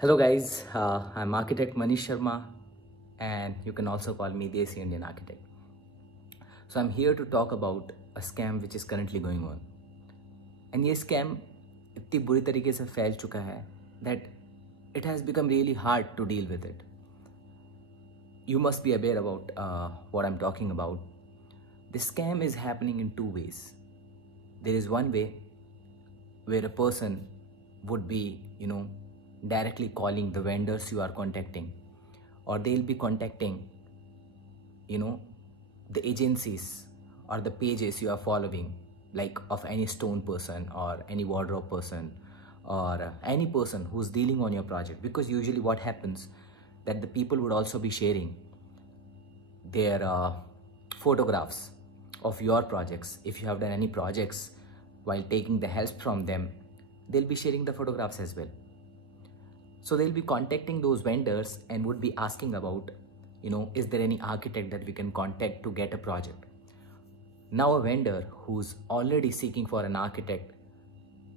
Hello guys, I'm architect Manish Sharma and you can also call me Desi Indian Architect. So I'm here to talk about a scam which is currently going on. And ये scam इतनी बुरी तरीके से फैल चुका है that it has become really hard to deal with it. You must be aware about what I'm talking about. This scam is happening in two ways. There is one way where a person would be, directly calling the vendors you are contacting, or they'll be contacting, the agencies or the pages you are following, like of any stone person or any wardrobe person or any person who's dealing on your project. Because usually what happens that the people would also be sharing their photographs of your projects. If you have done any projects while taking the help from them, they'll be sharing the photographs as well. So they'll be contacting those vendors and would be asking about, is there any architect that we can contact to get a project? Now a vendor who's already seeking for an architect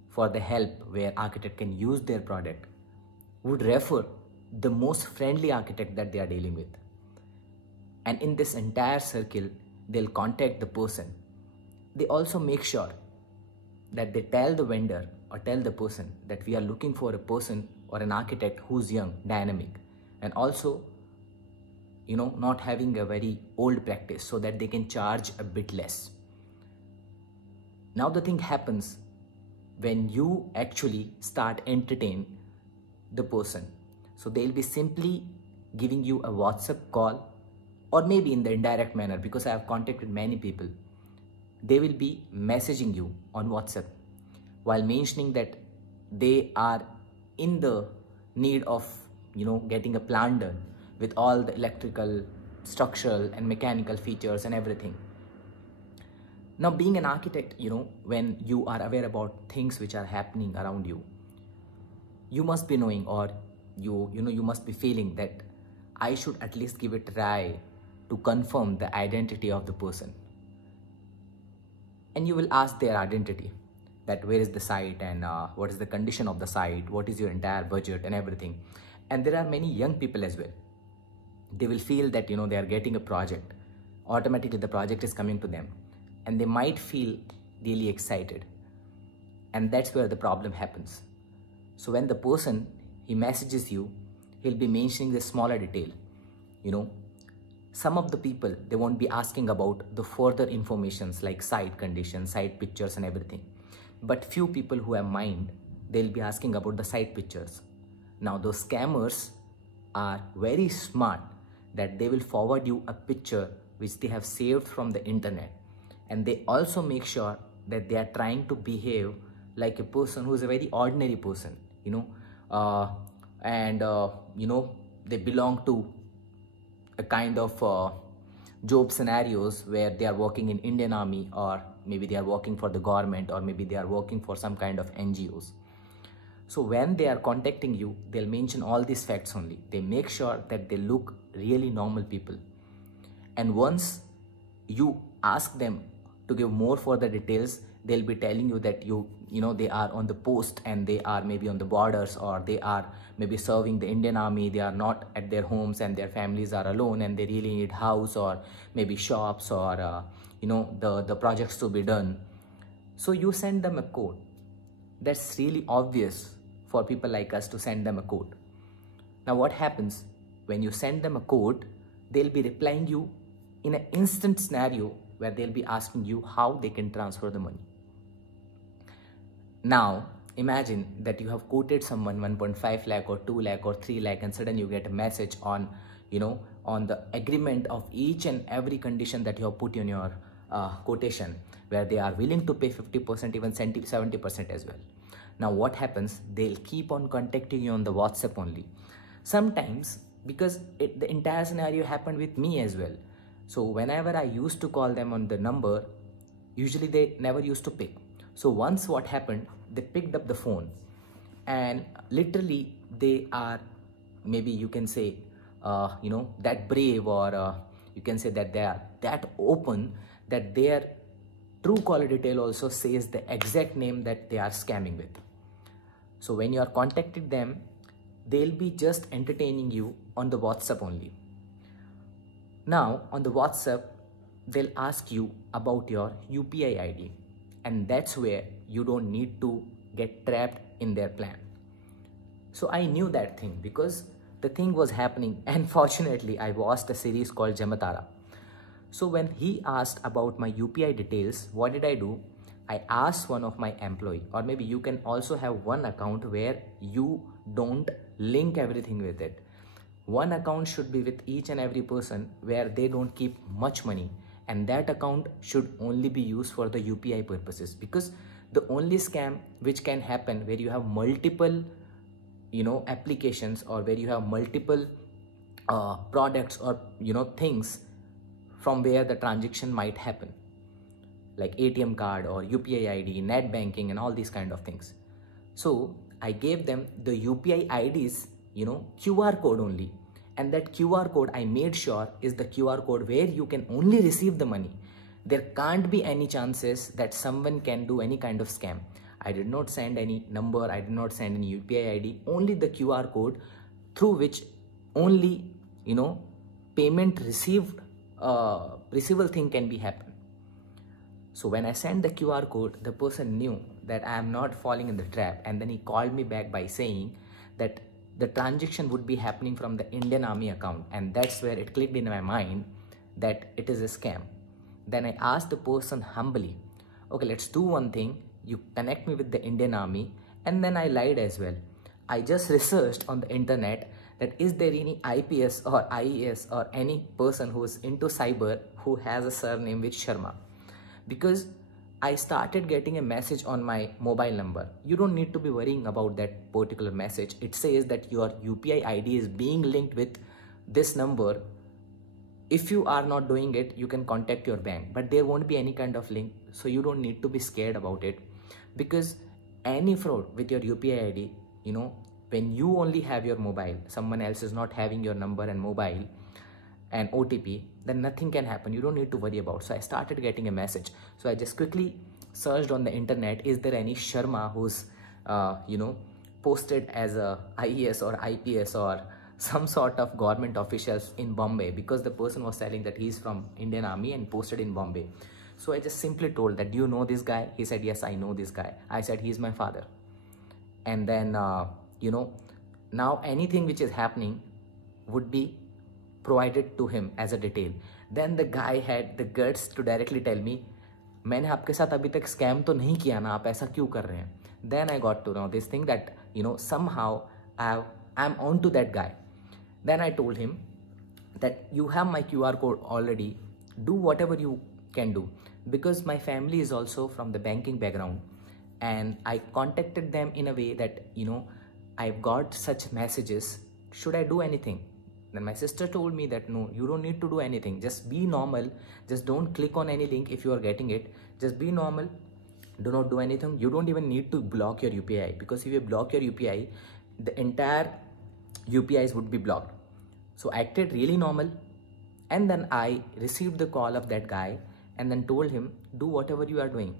for the help where architect can use their product would refer the most friendly architect that they are dealing with. And in this entire circle, they'll contact the person. They also make sure that they tell the vendor or tell the person that we are looking for a person or an architect who's young, dynamic, and also, not having a very old practice so that they can charge a bit less. Now the thing happens when you actually start entertain the person. So they'll be simply giving you a WhatsApp call, or maybe in the indirect manner, because I have contacted many people, they will be messaging you on WhatsApp while mentioning that they are in the need of, getting a plan done with all the electrical, structural and mechanical features and everything. Now being an architect, when you are aware about things which are happening around you, you must be knowing, or you must be feeling that I should at least give it a try to confirm the identity of the person. And you will ask their identity, that where is the site and what is the condition of the site, what is your entire budget and everything. And there are many young people as well. They will feel that they are getting a project, automatically the project is coming to them, and they might feel really excited. And that's where the problem happens. So when the person, he messages you, he'll be mentioning the smaller detail. Some of the people, they won't be asking about the further informations like site conditions, site pictures and everything. But few people who have mind, they'll be asking about the site pictures. Now those scammers are very smart that they will forward you a picture which they have saved from the internet. And they also make sure that they are trying to behave like a person who is a very ordinary person, they belong to a kind of job scenarios where they are working in Indian Army, or maybe they are working for the government, or maybe they are working for some kind of NGOs. So when they are contacting you, they'll mention all these facts only. They make sure that they look really normal people. And once you ask them to give more further details, they'll be telling you that they are on the post and they are maybe on the borders, or they are maybe serving the Indian Army. They are not at their homes and their families are alone and they really need house or maybe shops or the projects to be done. So you send them a code. That's really obvious for people like us to send them a code. Now what happens when you send them a code, they'll be replying you in an instant scenario where they'll be asking you how they can transfer the money. Now imagine that you have quoted someone 1.5 lakh or 2 lakh or 3 lakh, and suddenly you get a message on the agreement of each and every condition that you have put in your quotation, where they are willing to pay 50%, even 70% as well. Now what happens, they'll keep on contacting you on the WhatsApp only. Sometimes, because the entire scenario happened with me as well. So whenever I used to call them on the number, usually they never used to pick. So once what happened, they picked up the phone, and literally they are, maybe you can say, that brave, or you can say that they are that open that their true caller detail also says the exact name that they are scamming with. So when you are contacting them, they'll be just entertaining you on the WhatsApp only. Now on the WhatsApp, they'll ask you about your UPI ID, and that's where you don't need to get trapped in their plan. So I knew that thing because the thing was happening, and fortunately I watched a series called Jamatara. So when he asked about my UPI details, what did I do? I asked one of my employee, or maybe you can also have one account where you don't link everything with it. One account should be with each and every person where they don't keep much money, and that account should only be used for the UPI purposes, because the only scam which can happen where you have multiple applications, or where you have multiple products, or things from where the transaction might happen, like ATM card or UPI ID, net banking, and all these kind of things. So I gave them the UPI IDs, QR code only. And that QR code I made sure is the QR code where you can only receive the money. There can't be any chances that someone can do any kind of scam. I did not send any number, I did not send any UPI ID, only the QR code through which only, payment receivable thing can be happen. So when I sent the QR code, the person knew that I am not falling in the trap, and then he called me back by saying that the transaction would be happening from the Indian Army account, and that's where it clicked in my mind that it is a scam. Then I asked the person humbly, okay, let's do one thing, you connect me with the Indian Army. And then I lied as well. I just researched on the internet that is there any IPS or IES or any person who is into cyber who has a surname with Sharma, because I started getting a message on my mobile number. You don't need to be worrying about that particular message. It says that your UPI ID is being linked with this number. If you are not doing it, you can contact your bank, but there won't be any kind of link. So you don't need to be scared about it, because any fraud with your UPI ID, when you only have your mobile, someone else is not having your number and mobile and OTP, then nothing can happen. You don't need to worry about. So I started getting a message. So I just quickly searched on the internet, is there any Sharma who's posted as a IES or IPS or some sort of government officials in Bombay, because the person was telling that he's from Indian Army and posted in Bombay. So I just simply told that, do you know this guy? He said, yes, I know this guy. I said, he's my father. And then now anything which is happening would be provided to him as a detail. Then the guy had the guts to directly tell me, मैंने आपके साथ अभी तक scam तो नहीं किया ना, आप ऐसा क्यों कर रहे हैं? Then I got to know this thing that somehow I'm on to that guy. Then I told him that you have my QR code already, do whatever you can do, because my family is also from the banking background, and I contacted them in a way that I've got such messages, should I do anything? Then my sister told me that no, you don't need to do anything, just be normal, just don't click on any link if you are getting it, just be normal, do not do anything. You don't even need to block your UPI, because if you block your UPI, the entire UPIs would be blocked. So I acted really normal, and then I received the call of that guy and then told him, do whatever you are doing,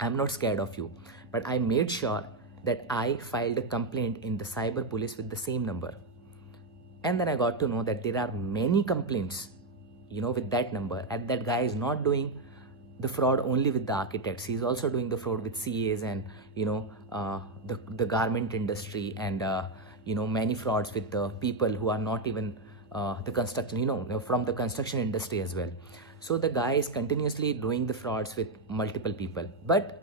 I'm not scared of you. But I made sure that I filed a complaint in the cyber police with the same number. And then I got to know that there are many complaints, with that number, and that guy is not doing the fraud only with the architects. He's also doing the fraud with CAs and, the garment industry, and, many frauds with the people who are not even the construction, from the construction industry as well. So the guy is continuously doing the frauds with multiple people, but,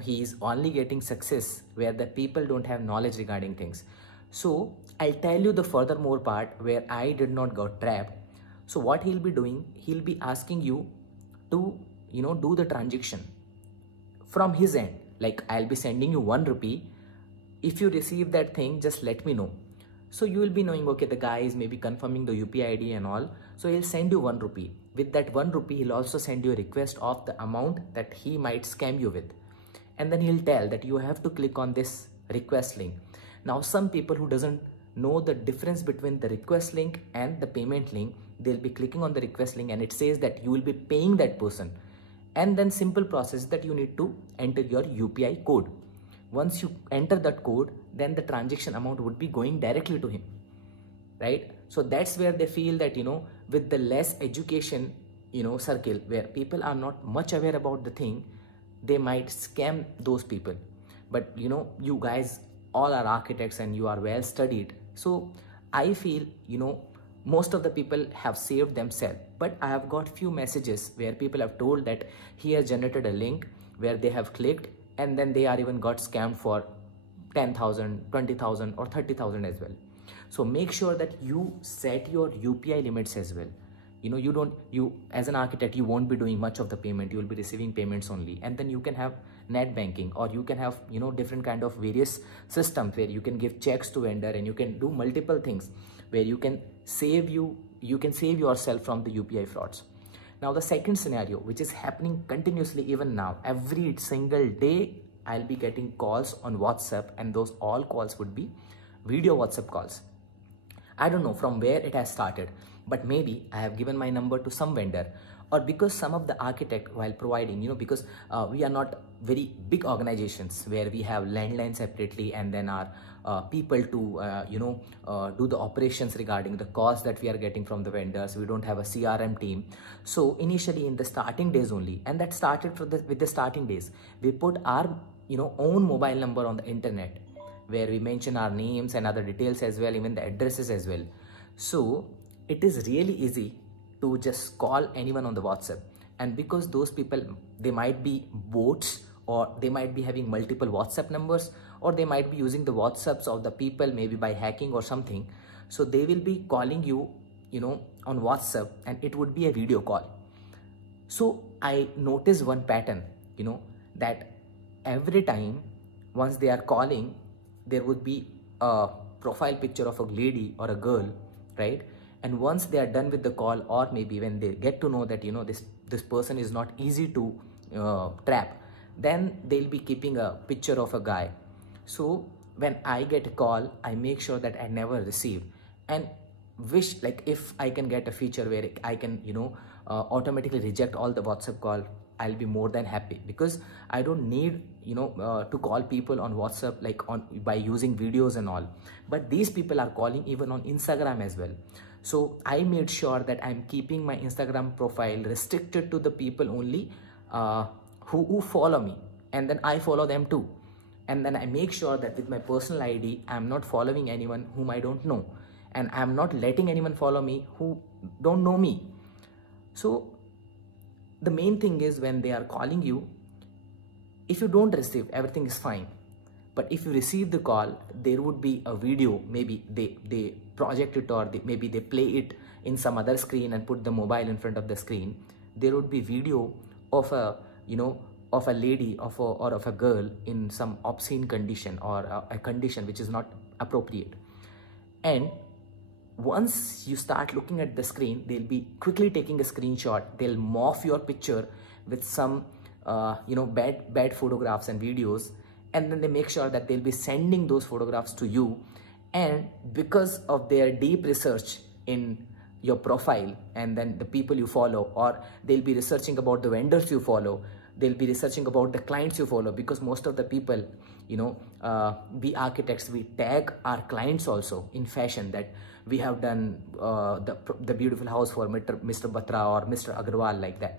he's only getting success where the people don't have knowledge regarding things. So I'll tell you the furthermore part where I did not get trapped. So what he'll be doing, he'll be asking you to, do the transaction from his end. Like, I'll be sending you 1 rupee. If you receive that thing, just let me know. So you will be knowing, okay, the guy is maybe confirming the UPI ID and all. So he'll send you 1 rupee. With that 1 rupee, he'll also send you a request of the amount that he might scam you with. And then he'll tell that you have to click on this request link. Now, some people who doesn't know the difference between the request link and the payment link, they'll be clicking on the request link and it says that you will be paying that person. And then simple process that you need to enter your UPI code. once you enter that code, then the transaction amount would be going directly to him, right? So that's where they feel that, with the less education, circle, where people are not much aware about the thing, they might scam those people. But you guys all are architects and you are well studied, so I feel most of the people have saved themselves. But I have got few messages where people have told that he has generated a link where they have clicked, and then they are even got scammed for 10,000, 20,000 or 30,000 as well. So make sure that you set your UPI limits as well. You as an architect, you won't be doing much of the payment, you will be receiving payments only, and then you can have net banking, or you can have different kind of various systems where you can give checks to vendor, and you can do multiple things where you can save yourself from the UPI frauds. Now the second scenario, which is happening continuously even now, every single day I'll be getting calls on WhatsApp, and those all calls would be video WhatsApp calls. I don't know from where it has started, but maybe I have given my number to some vendor, or because some of the architect, while providing, because we are not very big organizations where we have landline separately, and then our people to do the operations regarding the cost that we are getting from the vendors. We don't have a CRM team. So initially in the starting days only, and that started with the starting days, we put our own mobile number on the internet, where we mention our names and other details as well, even the addresses as well. So it is really easy to just call anyone on the WhatsApp. And because those people, they might be bots, or they might be having multiple WhatsApp numbers, or they might be using the WhatsApps of the people, maybe by hacking or something. So they will be calling you, on WhatsApp, and it would be a video call. So I noticed one pattern, that every time once they are calling, there would be a profile picture of a lady or a girl, right? And once they are done with the call, or maybe when they get to know that this person is not easy to trap, then they'll be keeping a picture of a guy. So when I get a call, I make sure that I never receive, and wish, like, if I can get a feature where I can automatically reject all the WhatsApp call, I'll be more than happy, because I don't need to call people on WhatsApp by using videos and all. But these people are calling even on Instagram as well. So I made sure that I'm keeping my Instagram profile restricted to the people only who follow me, and then I follow them too. And then I make sure that with my personal ID, I'm not following anyone whom I don't know, and I'm not letting anyone follow me who don't know me. So the main thing is, when they are calling you, if you don't receive, everything is fine. But if you receive the call, there would be a video, maybe they project it, or maybe they play it in some other screen and put the mobile in front of the screen. There would be video of a lady or of a girl in some obscene condition, or a condition which is not appropriate. And once you start looking at the screen, they'll be quickly taking a screenshot. They'll morph your picture with some bad photographs and videos, and then they make sure that they'll be sending those photographs to you. And because of their deep research in your profile, and then the people you follow, or they'll be researching about the vendors you follow, they'll be researching about the clients you follow, because most of the people, we architects, we tag our clients also in fashion that we have done the beautiful house for Mr. Batra or Mr. Agarwal, like that.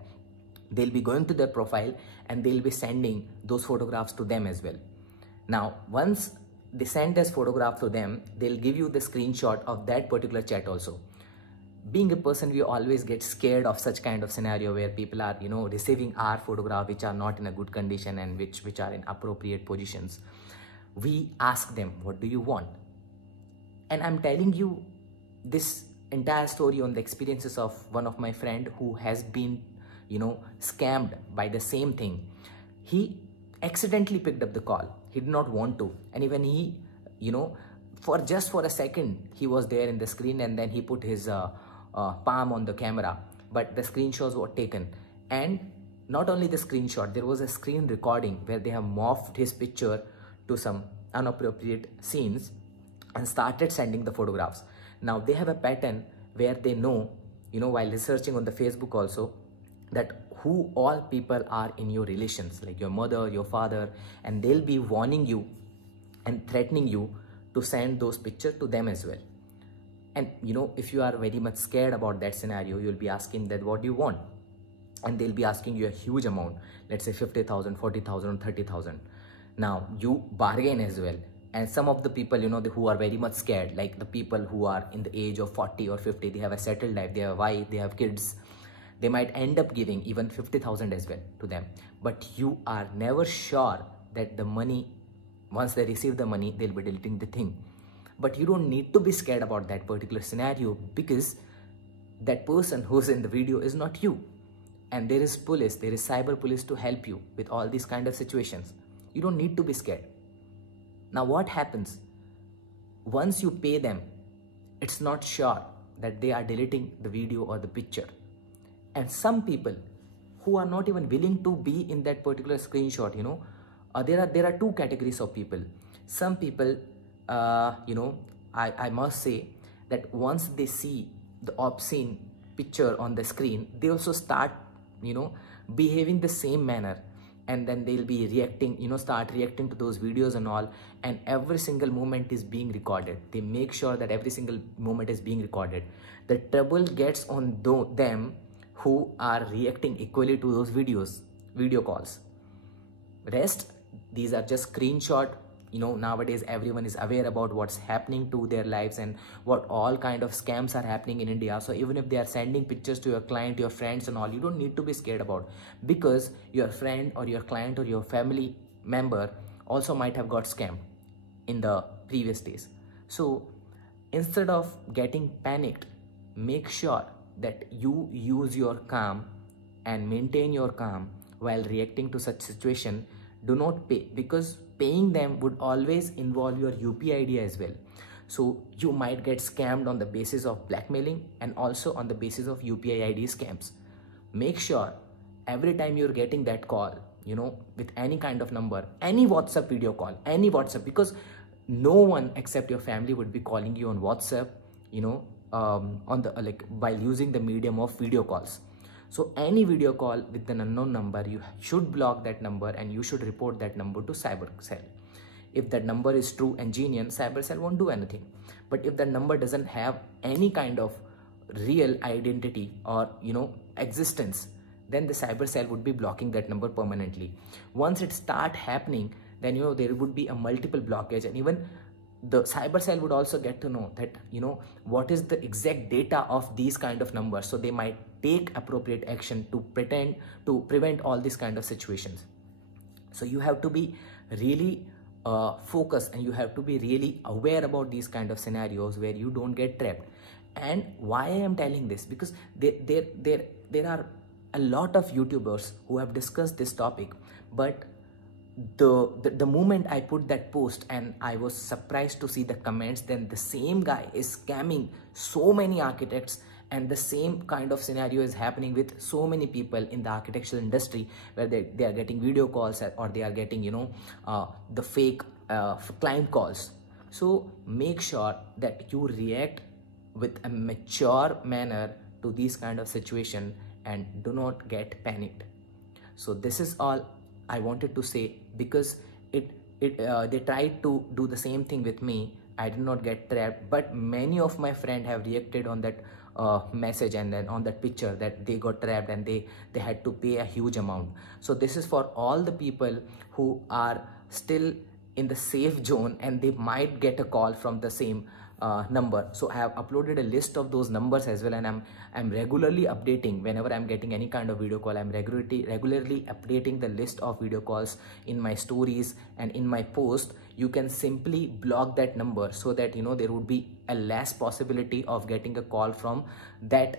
They'll be going to their profile, and they'll be sending those photographs to them as well. Now, once they send this photograph to them, they'll give you the screenshot of that particular chat also. Being a person, we always get scared of such kind of scenario where people are, receiving our photograph which are not in a good condition, and which are in appropriate positions. We ask them, what do you want? And I'm telling you this entire story on the experiences of one of my friend who has been scammed by the same thing. He accidentally picked up the call. He did not want to, and even he for a second he was there in the screen, and then he put his palm on the camera, but the screenshots were taken. And not only the screenshot, there was a screen recording where they have morphed his picture to some inappropriate scenes and started sending the photographs. Now they have a pattern where they know, while researching on the Facebook also, that who all people are in your relations, like your mother, your father, and they'll be warning you and threatening you to send those pictures to them as well. And if you are very much scared about that scenario, you'll be asking that what do you want, and they'll be asking you a huge amount, let's say 50,000, 40,000, 30,000. Now you bargain as well. And some of the people, who are very much scared, like the people who are in the age of 40 or 50, they have a settled life, they have a wife, they have kids, they might end up giving even 50,000 as well to them. But you are never sure that the money, once they receive the money, they'll be deleting the thing. But you don't need to be scared about that particular scenario, because that person who's in the video is not you. And there is police, there is cyber police to help you with all these kind of situations. You don't need to be scared. Now what happens? Once you pay them, it's not sure that they are deleting the video or the picture. And some people who are not even willing to be in that particular screenshot, there are two categories of people. Some people, I must say that once they see the obscene picture on the screen, they also start, behaving the same manner. And then they'll be reacting, start reacting to those videos and all. And every single moment is being recorded. They make sure that every single moment is being recorded. The trouble gets on them who are reacting equally to those video calls. Rest, these are just screenshot. Nowadays everyone is aware about what's happening to their lives and what all kind of scams are happening in India. So even if they are sending pictures to your client, your friends and all, you don't need to be scared about, because your friend or your client or your family member also might have got scammed in the previous days. So instead of getting panicked, make sure that you use your calm and maintain your calm while reacting to such situation. Do not pay, because paying them would always involve your UPI ID as well. So you might get scammed on the basis of blackmailing and also on the basis of UPI ID scams. Make sure every time you're getting that call, with any kind of number, any WhatsApp video call, any WhatsApp, because no one except your family would be calling you on WhatsApp, on the while using the medium of video calls. So any video call with an unknown number, you should block that number and you should report that number to cyber cell. If that number is true and genuine, cyber cell won't do anything. But if the number doesn't have any kind of real identity or existence, then the cyber cell would be blocking that number permanently. Once it start happening, then there would be a multiple blockage, and even the cyber cell would also get to know that what is the exact data of these kind of numbers. So they might take appropriate action to prevent all these kind of situations. So you have to be really focused, and you have to be really aware about these kind of scenarios where you don't get trapped. And why I am telling this, because there are a lot of YouTubers who have discussed this topic, but the moment I put that post and I was surprised to see the comments, then the same guy is scamming so many architects, and the same kind of scenario is happening with so many people in the architectural industry, where they are getting video calls or they are getting the fake client calls. So make sure that you react with a mature manner to these kind of situation and do not get panicked. So this is all I wanted to say, because they tried to do the same thing with me. I did not get trapped, but many of my friends have reacted on that message and then on that picture that they got trapped and they had to pay a huge amount. So this is for all the people who are still in the safe zone and they might get a call from the same number. So I have uploaded a list of those numbers as well, and I'm regularly updating. Whenever I'm getting any kind of video call, I'm regularly updating the list of video calls in my stories and in my post. You can simply block that number so that there would be a less possibility of getting a call from that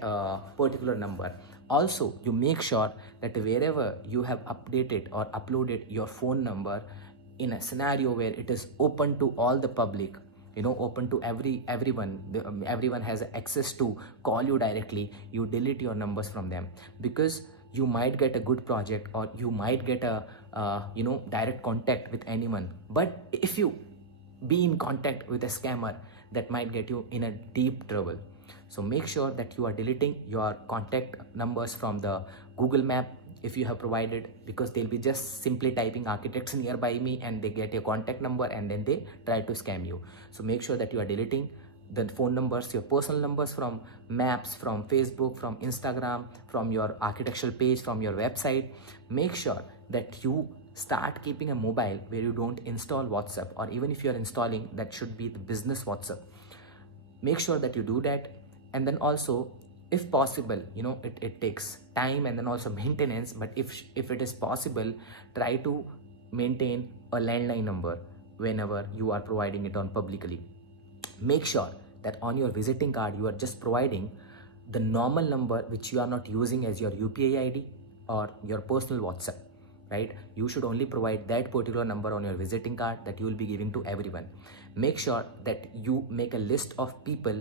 particular number. Also, you make sure that wherever you have updated or uploaded your phone number in a scenario where it is open to all the public, open to everyone has access to call you directly, you delete your numbers from them, because you might get a good project or you might get a direct contact with anyone. But if you be in contact with a scammer, that might get you in a deep trouble. So make sure that you are deleting your contact numbers from the Google Map. if you have provided, because they'll be just simply typing architects nearby me and they get your contact number and then they try to scam you. So make sure that you are deleting the phone numbers, your personal numbers from maps, from Facebook, from Instagram, from your architectural page, from your website. Make sure that you start keeping a mobile where you don't install WhatsApp, or even if you're installing, that should be the business WhatsApp. Make sure that you do that. And then also, if possible, it takes time and then also maintenance, but if it is possible, try to maintain a landline number whenever you are providing it on publicly. Make sure that on your visiting card you are just providing the normal number which you are not using as your UPI ID or your personal WhatsApp, right? You should only provide that particular number on your visiting card that you will be giving to everyone. Make sure that you make a list of people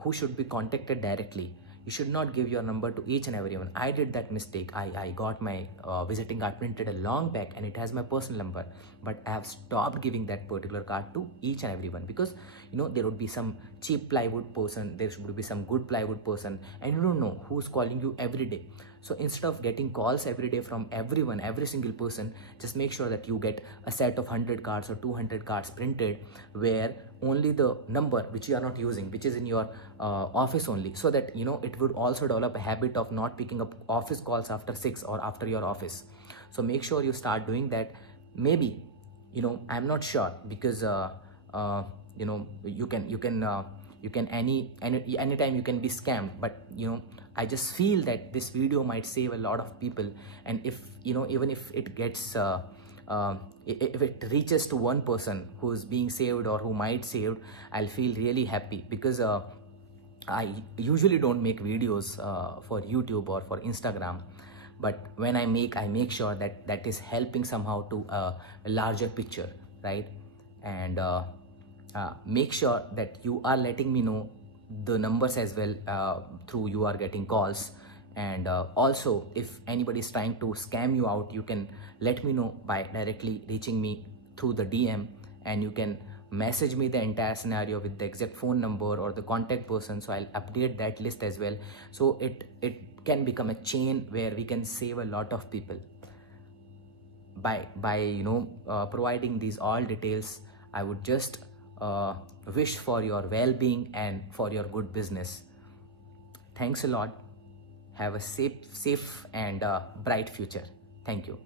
who should be contacted directly. You should not give your number to each and everyone. I did that mistake. I got my visiting card printed a long back and it has my personal number, but I have stopped giving that particular card to each and everyone, because there would be some cheap plywood person, there should be some good plywood person, and you don't know who's calling you every day. So instead of getting calls every day from everyone, every single person, just make sure that you get a set of 100 cards or 200 cards printed where only the number which you are not using, which is in your office only, so that it would also develop a habit of not picking up office calls after 6 or after your office. So make sure you start doing that. Maybe I'm not sure, because you can anytime you can be scammed, but I just feel that this video might save a lot of people. And if even if it gets if it reaches to one person who's being saved or who might saved, I'll feel really happy, because I usually don't make videos for YouTube or for Instagram, but when I make sure that is helping somehow to a larger picture, right? And make sure that you are letting me know the numbers as well through you are getting calls. And also, if anybody is trying to scam you out, you can let me know by directly reaching me through the DM, and you can message me the entire scenario with the exact phone number or the contact person, so I'll update that list as well. So it can become a chain where we can save a lot of people by providing these all details. I would just wish for your well-being and for your good business. Thanks a lot. Have a safe and bright future. Thank you.